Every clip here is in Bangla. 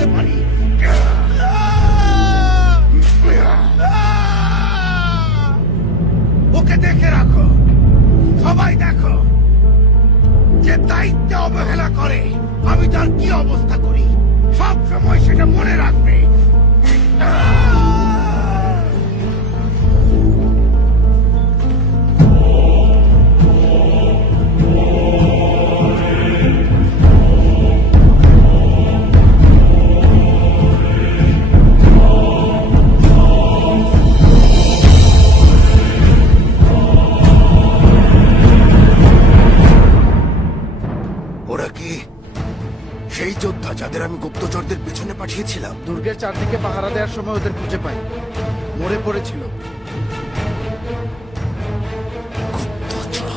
করতে পারি। ওকে দেখে রাখো, সবাই দেখো, যে দায়িত্বে অবহেলা করে আমি তার কি অবস্থা করি। সব সময় সেটা মনে রাখবে। ওরা কি সেই যোদ্ধা যাদের আমি গুপ্তচরদের পিছনে পাঠিয়েছিলাম? দুর্গের চারদিকে পাহারা দেওয়ার সময় ওদের খুঁজে পাই, মরে পড়েছিল। গুপ্তচর,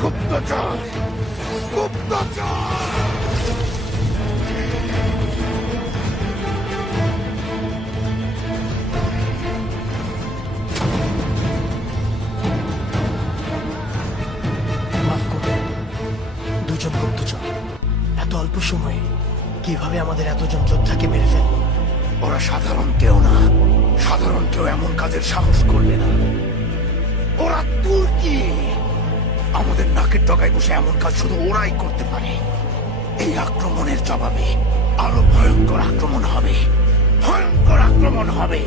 গুপ্তচর, গুপ্তচর! মাফ করবেন, দুজন গুপ্তচর এত অল্প সময়ে কিভাবে আমাদের এতজন যোদ্ধাকে মেরে ফেলল? ওরা সাধারণ কেউ না, সাধারণ কেউ এমন কাজের সাহস করবে না। ওরা তুর্কি, আমাদের নাকের ডগায় বসে এমন কাজ শুধু ওরাই করতে পারে। এই আক্রমণের জবাবে আরো ভয়ঙ্কর আক্রমণ হবে, ভয়ঙ্কর আক্রমণ হবে।